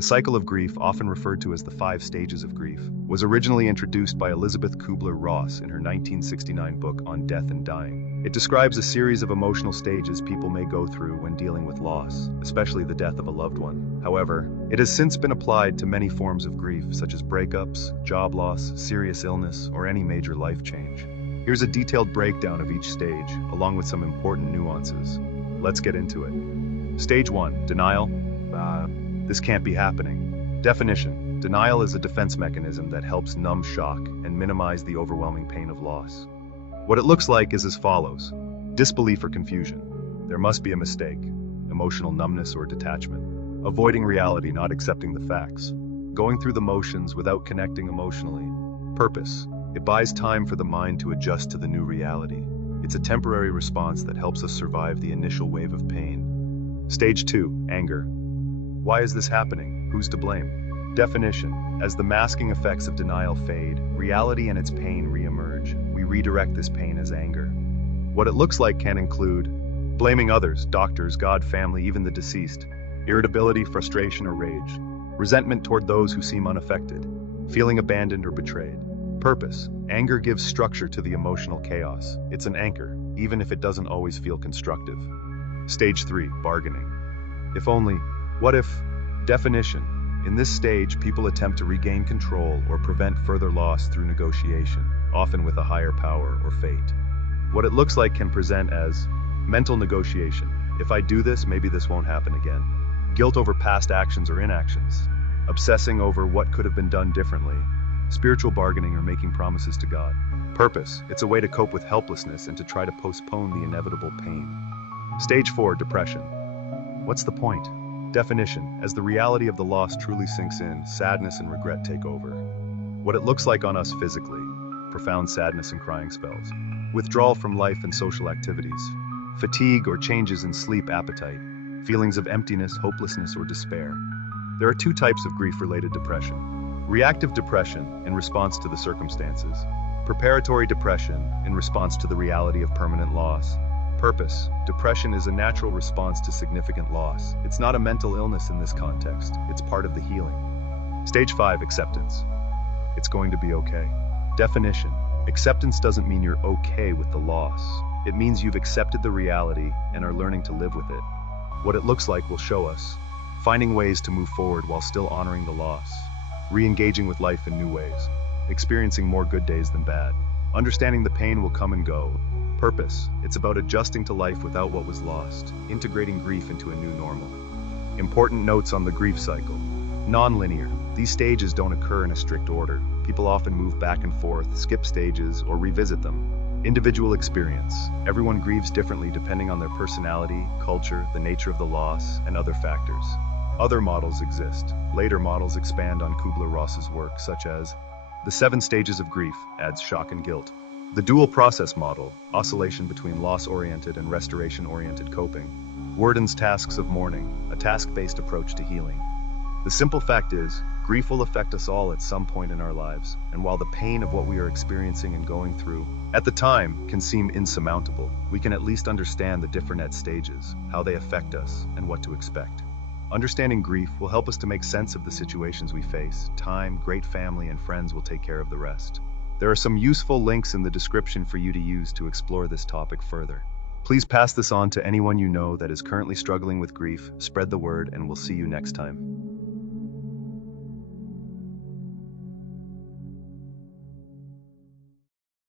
The cycle of grief, often referred to as the 5 stages of grief, was originally introduced by Elizabeth Kubler-Ross in her 1969 book On Death and Dying. It describes a series of emotional stages people may go through when dealing with loss, especially the death of a loved one. However, it has since been applied to many forms of grief, such as breakups, job loss, serious illness, or any major life change. Here's a detailed breakdown of each stage, along with some important nuances. Let's get into it. Stage 1, denial. This can't be happening. Definition: denial is a defense mechanism that helps numb shock and minimize the overwhelming pain of loss. What it looks like is as follows: disbelief or confusion. There must be a mistake. Emotional numbness or detachment. Avoiding reality, not accepting the facts. Going through the motions without connecting emotionally. Purpose. It buys time for the mind to adjust to the new reality. It's a temporary response that helps us survive the initial wave of pain. Stage 2, anger. Why is this happening? Who's to blame? Definition: as the masking effects of denial fade, reality and its pain re-emerge. We redirect this pain as anger. What it looks like can include blaming others, doctors, God, family, even the deceased. Irritability, frustration, or rage. Resentment toward those who seem unaffected. Feeling abandoned or betrayed. Purpose. Anger gives structure to the emotional chaos. It's an anchor, even if it doesn't always feel constructive. Stage 3, bargaining. If only. What if? Definition: in this stage, people attempt to regain control or prevent further loss through negotiation, often with a higher power or fate. What it looks like can present as mental negotiation. If I do this, maybe this won't happen again. Guilt over past actions or inactions. Obsessing over what could have been done differently. Spiritual bargaining or making promises to God. Purpose: it's a way to cope with helplessness and to try to postpone the inevitable pain. Stage 4, depression. What's the point? Definition: as the reality of the loss truly sinks in, sadness and regret take over. What it looks like on us physically: profound sadness and crying spells. Withdrawal from life and social activities. Fatigue or changes in sleep appetite. Feelings of emptiness, hopelessness, or despair. There are 2 types of grief-related depression. Reactive depression, in response to the circumstances. Preparatory depression, in response to the reality of permanent loss. Purpose: depression is a natural response to significant loss. It's not a mental illness in this context. It's part of the healing. Stage 5, acceptance. It's going to be okay. Definition: acceptance doesn't mean you're okay with the loss. It means you've accepted the reality and are learning to live with it. What it looks like will show us. Finding ways to move forward while still honoring the loss. Re-engaging with life in new ways. Experiencing more good days than bad. Understanding the pain will come and go. Purpose: it's about adjusting to life without what was lost, integrating grief into a new normal. Important notes on the grief cycle. Non-linear. These stages don't occur in a strict order. People often move back and forth, skip stages, or revisit them. Individual experience. Everyone grieves differently depending on their personality, culture, the nature of the loss, and other factors. Other models exist. Later models expand on Kubler-Ross's work, such as the 7 stages of grief adds shock and guilt. The dual process model, oscillation between loss-oriented and restoration-oriented coping. Worden's tasks of mourning, a task-based approach to healing. The simple fact is, grief will affect us all at some point in our lives, and while the pain of what we are experiencing and going through, at the time, can seem insurmountable, we can at least understand the different stages, how they affect us, and what to expect. Understanding grief will help us to make sense of the situations we face. Time, great family, and friends will take care of the rest. There are some useful links in the description for you to use to explore this topic further. Please pass this on to anyone you know that is currently struggling with grief. Spread the word, and we'll see you next time.